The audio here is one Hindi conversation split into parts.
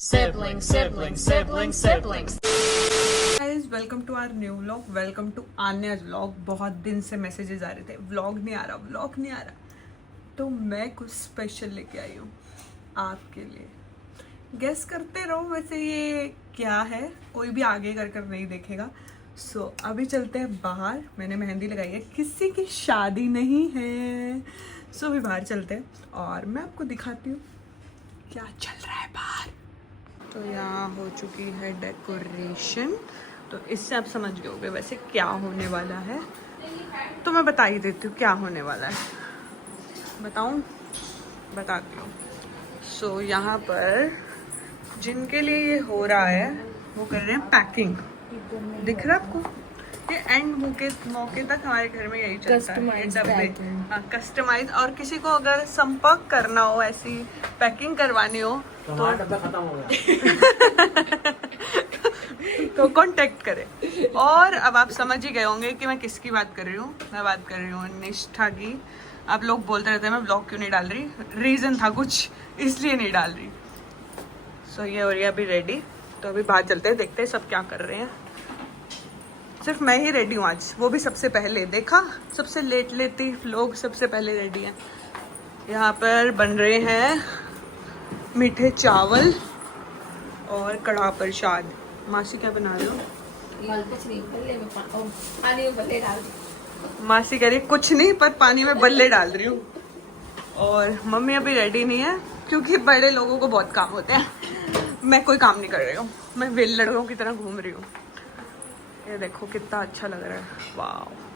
Siblings, siblings, siblings, siblings. Guys welcome to our new vlog, welcome to आन्याज व्लॉग। बहुत दिन से मैसेजेस आ रहे थे व्लॉग नहीं आ रहा, व्लॉग नहीं आ रहा, तो मैं कुछ स्पेशल लेके आई हूँ आपके लिए। गेस करते रहो वैसे ये क्या है, कोई भी आगे कर कर नहीं देखेगा। सो अभी चलते हैं बाहर। मैंने मेहंदी लगाई है, किसी की शादी नहीं है। सो अभी बाहर चलते हैं और मैं आपको दिखाती हूँ क्या चल रहा है बाहर। तो यहाँ हो चुकी है डेकोरेशन, तो इससे आप समझ गए होंगे वैसे क्या होने वाला है। तो मैं बता ही देती हूँ क्या होने वाला है। बताऊँ? बताती हूँ। सो यहाँ पर जिनके लिए ये हो रहा है वो कर रहे हैं पैकिंग। दिख रहा है आपको? ये एंड मौके तक हमारे घर में यही चलता है, ये डब्बे। हाँ, कस्टमाइज। और किसी को अगर संपर्क करना हो, ऐसी पैकिंग करवानी हो तो डब्बा खत्म हो गया तो कांटेक्ट करें। और अब आप समझ ही गए होंगे कि मैं किसकी बात कर रही हूँ। मैं बात कर रही हूँ निष्ठा की। आप लोग बोलते रहते हैं मैं ब्लॉग क्यों नहीं डाल रही, रीजन था कुछ, इसलिए नहीं डाल रही। सो ये हो रही है अभी रेडी, तो अभी बाहर चलते हैं, देखते हैं सब क्या कर रहे हैं। सिर्फ मैं ही रेडी हूँ आज, वो भी सबसे पहले। देखा, सबसे लेट लेती लोग सबसे पहले रेडी हैं। यहाँ पर बन रहे हैं मीठे चावल और कढ़ा प्रसाद। मासी क्या बना रहे हो? मासी कह रही कुछ नहीं, पर पानी में बल्ले डाल रही हूँ। और मम्मी अभी रेडी नहीं है क्योंकि बड़े लोगों को बहुत काम होते हैं। मैं कोई काम नहीं कर रही हूँ, मैं वेल लड़कों की तरह घूम रही हूँ। ये देखो कितना अच्छा लग रहा है, वाह।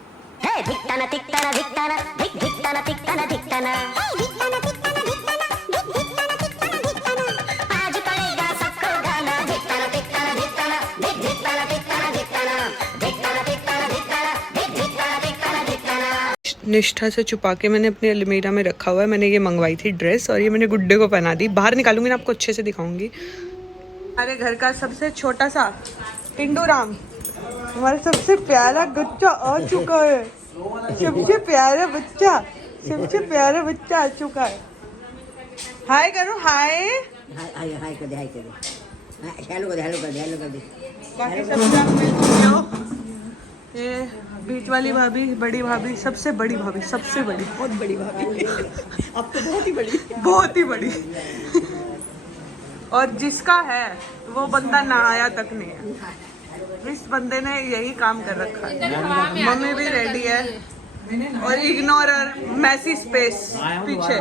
निष्ठा से छुपा के मैंने अपनी अलमीरा में रखा हुआ है। मैंने ये मंगवाई थी ड्रेस और ये मैंने गुड्डे को पहना दी। बाहर निकालूंगी ना, आपको अच्छे से दिखाऊंगी। हमारे घर का सबसे छोटा सा टिंडू राम, हमारा सबसे प्यारा बच्चा आ चुका है। सबसे प्यारा बच्चा, सबसे प्यारा बच्चा आ चुका है। हाय करो, हाय हाय कर दे, हाय कर दे, हेलो कर दे, हेलो कर दे, हेलो कर दे। बाकी सब लोग मिल चुके हो। ये बीच वाली भाभी, बड़ी भाभी, सबसे बड़ी भाभी, सबसे बड़ी, बहुत बड़ी भाभी अब तो बहुत ही बड़ी, बहुत ही बड़ी। और जिसका है वो बंदा नहाया तक नहीं है। इस बंदे ने यही काम कर रखा है। मम्मी भी रेडी है और इग्नोरर मैसी स्पेस पीछे।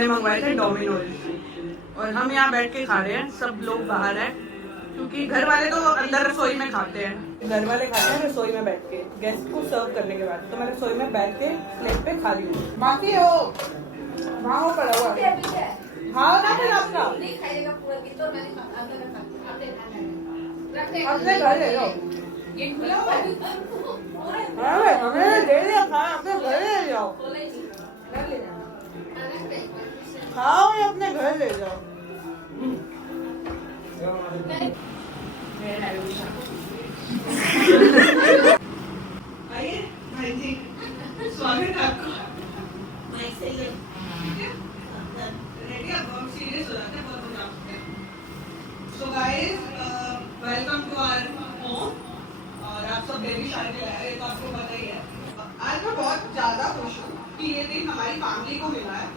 हमने मंगवाए थे डोमिनोज और हम यहाँ बैठ के खा रहे हैं, सब लोग बाहर हैं क्योंकि घर वाले तो अंदर रसोई में खाते हैं, घर वाले खाते हैं रसोई में बैठ के गेस्ट को सर्व करने के बाद। तो मैं रसोई में बैठ के प्लेट पे खा रही हूँ। बाकी हो वहाँ हो पड़ा हुआ हाँ ना फिर आपका अपने घर ले लो, हमें दे दिया खाना, अपने घर ले जाओ, खाओ या अपने घर ले जाओ। आइए भाई जी, स्वागत है आपका। रेडी आप बहुत सीरियस हो जाते हैं बहुत मजा आता है। So guys welcome to our home और आप सब बेबी शादी के लाए तो आपको पता ही है। आज मैं बहुत ज्यादा खुश हूँ कि ये दिन हमारी फैमिली को मिला है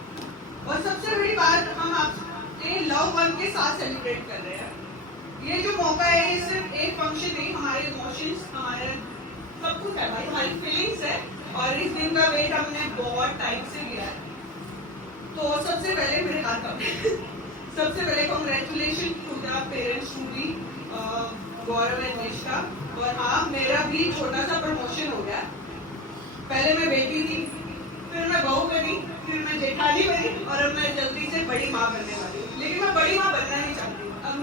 और सबसे बड़ी बात हम आपके लव वन के साथ सेलिब्रेट कर रहे हैं। ये जो मौका है ये सिर्फ एक फंक्शन नहीं, हमारे इमोशंस, हमारे सब कुछ है भाई, हमारी फीलिंग्स है और इस दिन का वेट हमने बहुत टाइम से लिया है। तो सबसे पहले मेरे हाथ का सबसे पहले congratulation to the parents to be Gaurav and Nishtha. और हाँ मेरा भी छोटा सा प्रमोशन हो गया। पहले मैं बेटी थी, फिर मैं बहू बनी, फिर मैं जेठानी बनी और अब मैं जल्दी से बड़ी माँ बनने वाली हूँ। लेकिन मैं बड़ी माँ बनना नहीं चाहती। अब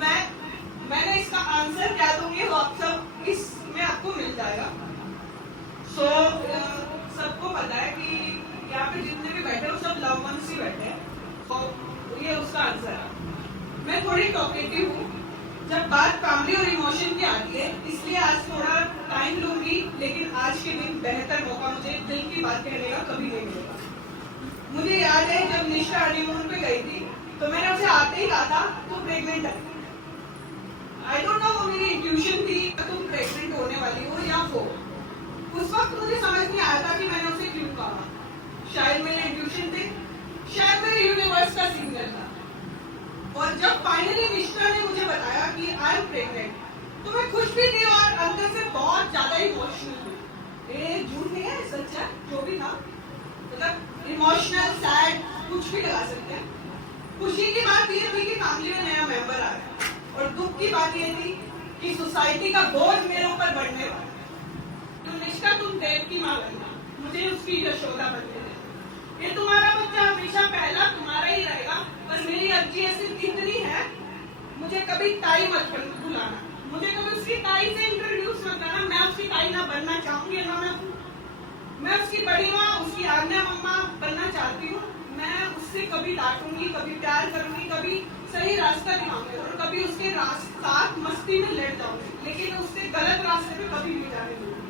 मैंने इसका आंसर क्या दूंगी वो आप सब इसमें आपको मिल जाएगा। सो सबको पता है कि यहाँ पे जितने भी बैठे हो सब लव वंस ही बैठे हैं, तो ये उसका आंसर है। मैं थोड़ी टॉकेटिव हूँ जब बात फैमिली और इमोशन की आती है, इसलिए आज थोड़ा टाइम लूंगी, लेकिन आज के दिन बेहतर मौका मुझे दिल की बात कहने का कभी नहीं मिलेगा। मुझे याद है जब निष्ठा हनीमून पे गई थी तो मैंने उसे आते ही कहा था तुम प्रेग्नेंट है। आई डोंट नो वो मेरी इंट्यूशन थी तुम प्रेग्नेंट होने वाली हो या हो। उस वक्त मुझे समझ नहीं आया था कि मैंने उसे क्यों कहा। शायद मेरे इंट्यूशन थे, शायद मेरे यूनिवर्स का सिग्नल था। और जब फाइनली निष्ठा ने मुझे बताया कि आई एम प्रेग्नेंट तो मैं खुश भी थी और अंदर से बहुत ज्यादा इमोशनल थी। ये झूठ नहीं है, सच है, जो भी था मतलब इमोशनल सैड कुछ भी लगा सकते हैं। खुशी की बात ये थी कि फैमिली में नया मेंबर आ गया और दुख की बात ये थी कि सोसाइटी का बोझ मेरे ऊपर बढ़ने वाला। तो निष्ठा तुम देव की माँ बनना, मुझे उसकी यशोदा बनने देना। ये तुम्हारा बच्चा हमेशा पहला तुम्हारा ही रहेगा। पर मेरी अर्जी ऐसी इतनी है, मुझे कभी ताई मत बुलाना, मुझे कभी उसकी ताई से इंट्रोड्यूस मत करना। मैं उसकी ताई ना बनना चाहूंगी ना मैं उसकी बड़ी माँ, उसकी आज्ञा मम्मा बनना चाहती हूँ। मैं उससे कभी डांटूंगी, कभी प्यार करूंगी, कभी सही रास्ता दिखाऊंगी और कभी उसके साथ मस्ती में लड़ जाऊंगी, लेकिन उससे गलत रास्ते पे कभी नहीं जाने दूंगी।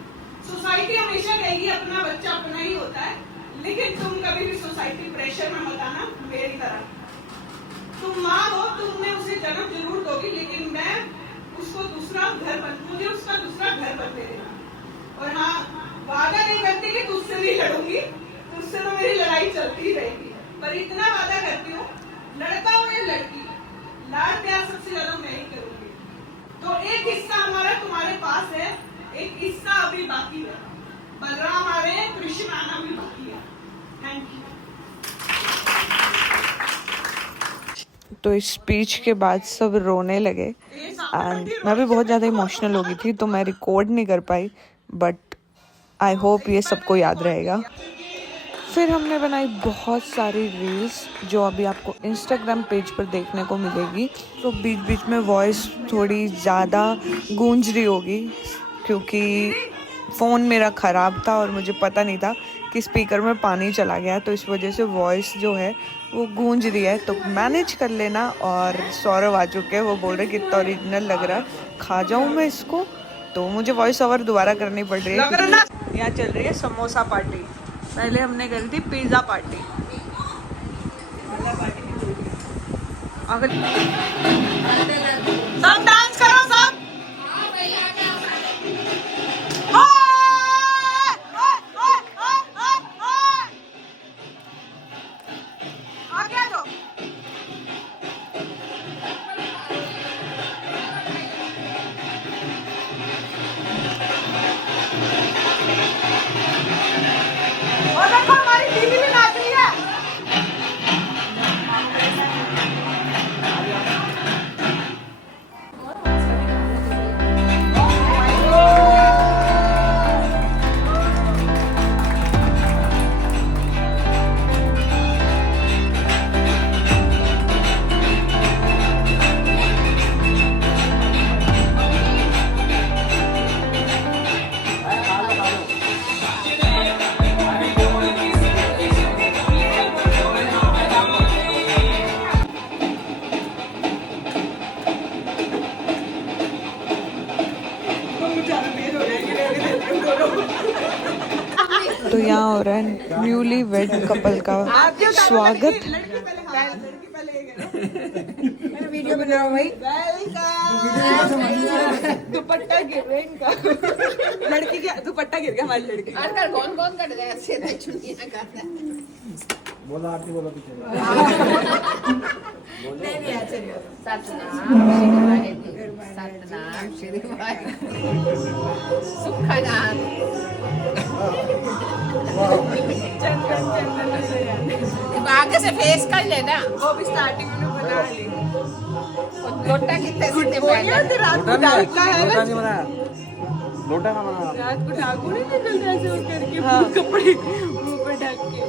सोसाइटी हमेशा कहेगी अपना बच्चा अपना ही होता है, लेकिन तुम कभी भी सोसाइटी प्रेशर में मत आना मेरी तरह। तुम माँ हो, तुमने उसे जन्म जरूर दोगी, लेकिन मैं उसको मुझे उसका दूसरा घर बनने देना। और हाँ वादा नहीं करती कि तुझसे नहीं लड़ूंगी, तुझसे तो मेरी लड़ाई चलती ही रहेगी, पर इतना वादा करती हूँ लड़का हो या लड़की, लाड़ प्यार सबसे ज्यादा मैं ही करूंगी। तो एक हिस्सा हमारा तुम्हारे पास है, एक हिस्सा अभी बाकी है। बलराम आ रहे हैं, कृष्ण आना भी बाकी है। Thank you. तो इस स्पीच के बाद सब रोने लगे एंड मैं भी बहुत ज़्यादा इमोशनल हो गई थी, तो मैं रिकॉर्ड नहीं कर पाई, बट आई होप ये सबको याद रहेगा। फिर हमने बनाई बहुत सारी रील्स जो अभी आपको इंस्टाग्राम पेज पर देखने को मिलेगी। तो बीच बीच में वॉइस थोड़ी ज़्यादा गूंज रही होगी क्योंकि फ़ोन मेरा ख़राब था और मुझे पता नहीं था कि स्पीकर में पानी चला गया, तो इस वजह से वॉइस जो है वो गूंज रही है, तो मैनेज कर लेना। और सौरभ आ चुके हैं, वो बोल रहे कितना ओरिजिनल लग रहा है, खा जाऊँ मैं इसको, तो मुझे वॉइस ओवर दोबारा करनी पड़ रही है। यहाँ चल रही है समोसा पार्टी, पहले हमने करी थी पिज़्ज़ा पार्टी। अगर सब डांस करो सब, हो रहा है न्यूली वेड कपल का स्वागत। वीडियो बनाओ भाई। दुपट्टा गिर रहा है इनका। लड़की का दुपट्टा गिर गया हमारी लड़की का। आजकल कौन कौन कर रहा है ऐसे चुनिया करता बोला आरती बोला पीछे नहीं सतनाम श्री वाहेगुरु सुखा जान आगे से फेस कर लेना वो भी स्टार्टिंग में बना ली। लोटा कितने सीधे बोलिए तो रात को डालता है लोटा ना। नहीं बनाया, लोटा का बनाया। रात को ठाकुर ही निकल रहा है करके कपड़े मुंह पर ढक के।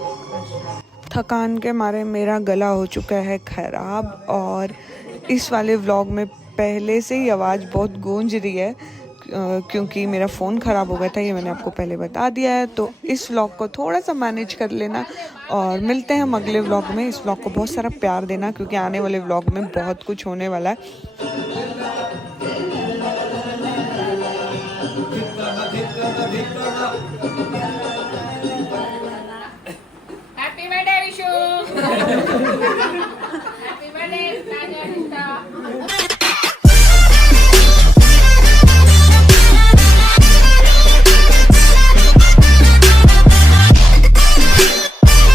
थकान के मारे मेरा गला हो चुका है खराब और इस वाले व्लॉग में पहले से ही आवाज़ बहुत गूंज रही है क्योंकि मेरा फ़ोन ख़राब हो गया था, ये मैंने आपको पहले बता दिया है। तो इस व्लॉग को थोड़ा सा मैनेज कर लेना और मिलते हैं हम अगले व्लॉग में। इस व्लॉग को बहुत सारा प्यार देना क्योंकि आने वाले व्लॉग में बहुत कुछ होने वाला है। Happy birthday Vishu